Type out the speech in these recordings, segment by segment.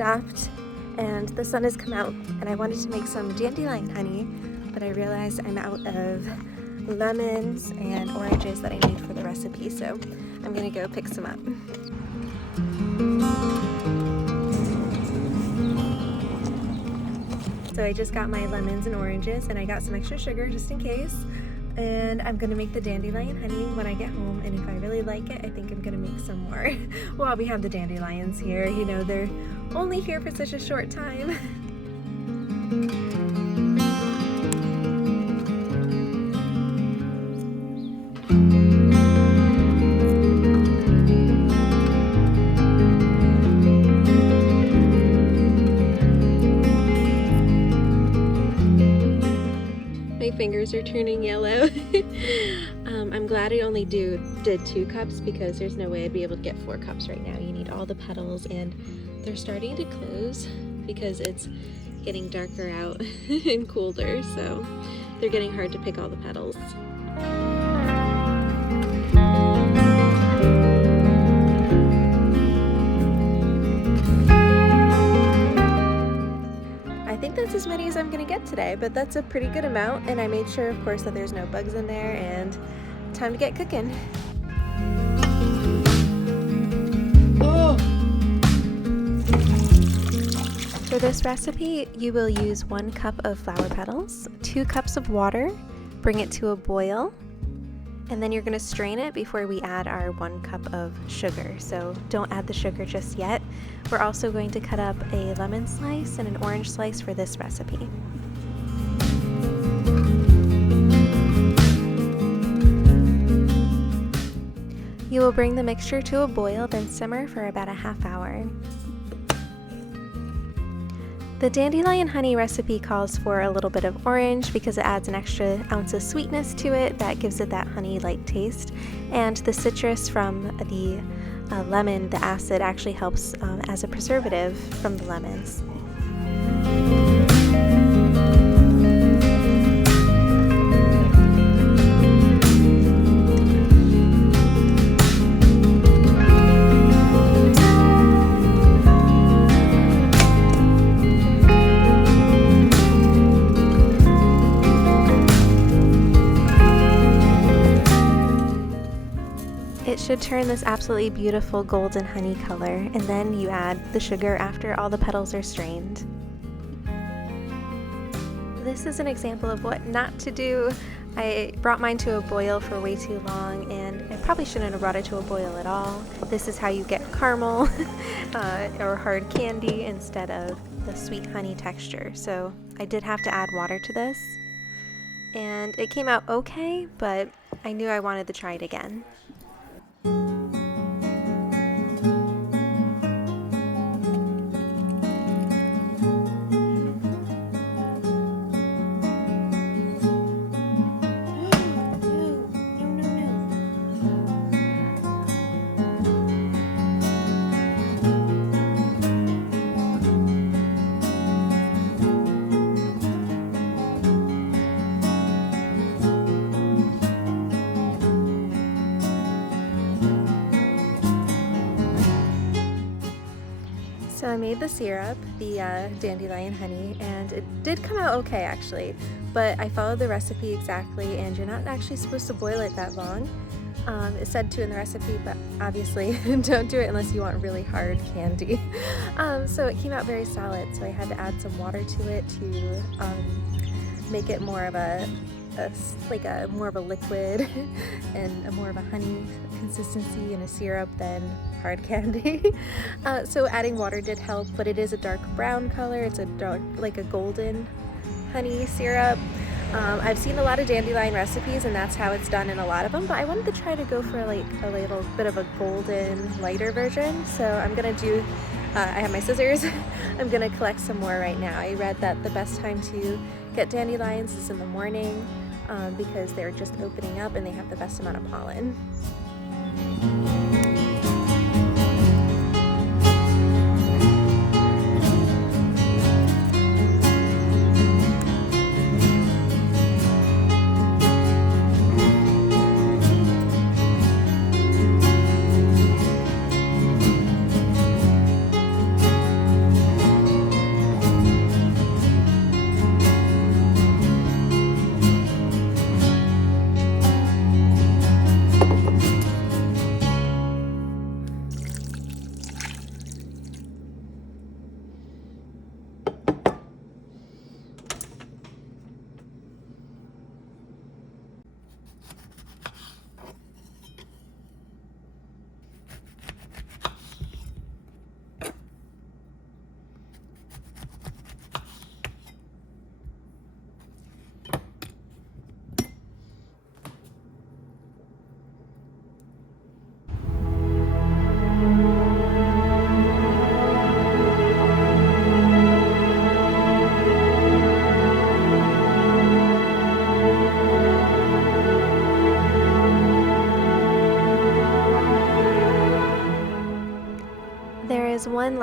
stopped and the sun has come out, and I wanted to make some dandelion honey, but I realized I'm out of lemons and oranges that I need for the recipe, so I'm gonna go pick some up. So I just got my lemons and oranges, and I got some extra sugar just in case. And I'm gonna make the dandelion honey when I get home, and if I really like it, I think I'm gonna make some more. While we have the dandelions here, you know, they're only here for such a short time. My fingers are turning yellow. I'm glad I only did 2 cups because there's no way I'd be able to get 4 cups right now. You need all the petals, and they're starting to close because it's getting darker out and colder, so they're getting hard to pick all the petals. I think that's as many as I'm gonna get today, but that's a pretty good amount, and I made sure, of course, that there's no bugs in there, and time to get cooking. Oh. For this recipe, you will use 1 cup of flower petals, 2 cups of water, bring it to a boil, and then you're going to strain it before we add our 1 cup of sugar. So don't add the sugar just yet. We're also going to cut up a lemon slice and an orange slice for this recipe. You will bring the mixture to a boil, then simmer for about a half hour. The dandelion honey recipe calls for a little bit of orange because it adds an extra ounce of sweetness to it that gives it that honey-like taste. And the citrus from the lemon, the acid, actually helps as a preservative from the lemons. It should turn this absolutely beautiful golden honey color, and then you add the sugar after all the petals are strained. This is an example of what not to do. I brought mine to a boil for way too long, and I probably shouldn't have brought it to a boil at all. This is how you get caramel or hard candy instead of the sweet honey texture. So I did have to add water to this, and it came out okay, but I knew I wanted to try it again. So I made the syrup, the dandelion honey, and it did come out okay actually, but I followed the recipe exactly, and you're not actually supposed to boil it that long. It said to in the recipe, but obviously don't do it unless you want really hard candy. So it came out very solid, so I had to add some water to it to make it more of a more of a liquid and more of a honey consistency and a syrup than hard candy. So adding water did help, but it is a dark brown color. It's a dark, like a golden honey syrup. I've seen a lot of dandelion recipes, and that's how it's done in a lot of them, but I wanted to try to go for like a little bit of a golden lighter version. So I'm gonna do, I have my scissors. I'm gonna collect some more right now. I read that the best time to get dandelions is in the morning because they're just opening up and they have the best amount of pollen.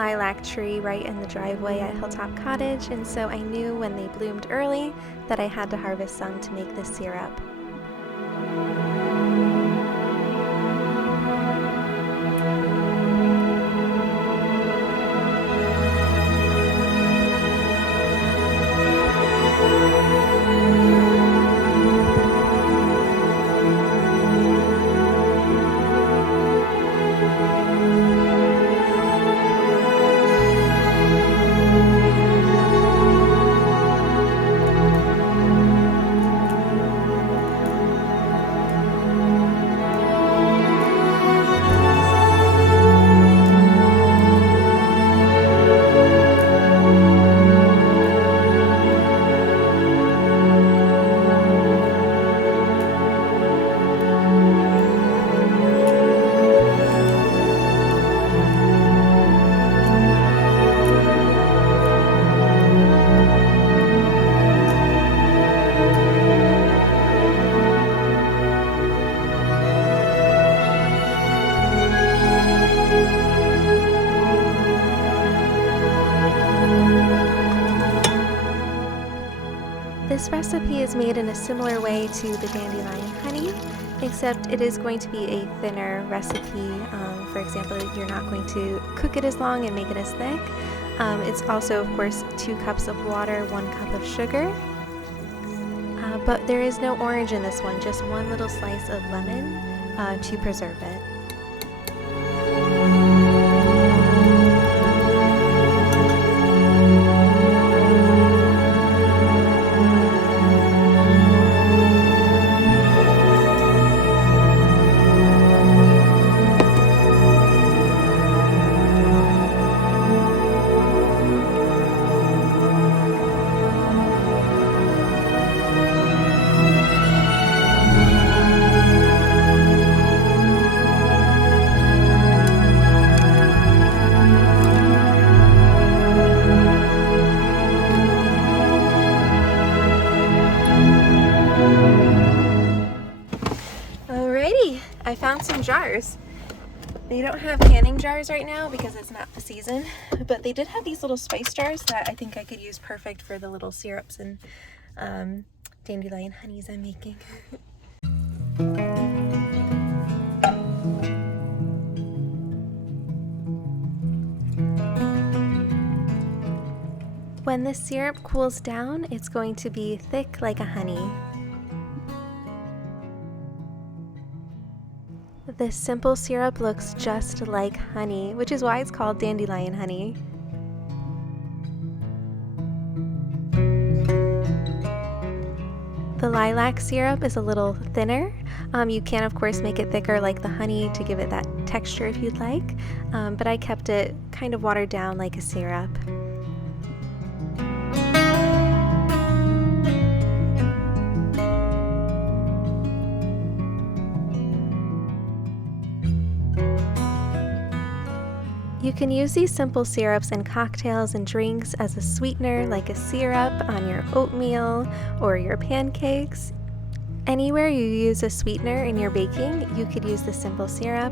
lilac tree right in the driveway at Hilltop Cottage, and so I knew when they bloomed early that I had to harvest some to make this syrup. This recipe is made in a similar way to the dandelion honey, except it is going to be a thinner recipe. For example, you're not going to cook it as long and make it as thick. It's also, of course, 2 cups of water, 1 cup of sugar. But there is no orange in this one, just 1 little slice of lemon to preserve it. I found some jars. They don't have canning jars right now because it's not the season, but they did have these little spice jars that I think I could use perfect for the little syrups and dandelion honeys I'm making. When the syrup cools down, it's going to be thick like a honey. This simple syrup looks just like honey, which is why it's called dandelion honey. The lilac syrup is a little thinner. You can, of course, make it thicker like the honey to give it that texture if you'd like, but I kept it kind of watered down like a syrup. You can use these simple syrups in cocktails and drinks as a sweetener, like a syrup on your oatmeal or your pancakes. Anywhere you use a sweetener in your baking, you could use the simple syrup,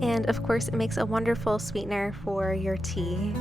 and of course it makes a wonderful sweetener for your tea.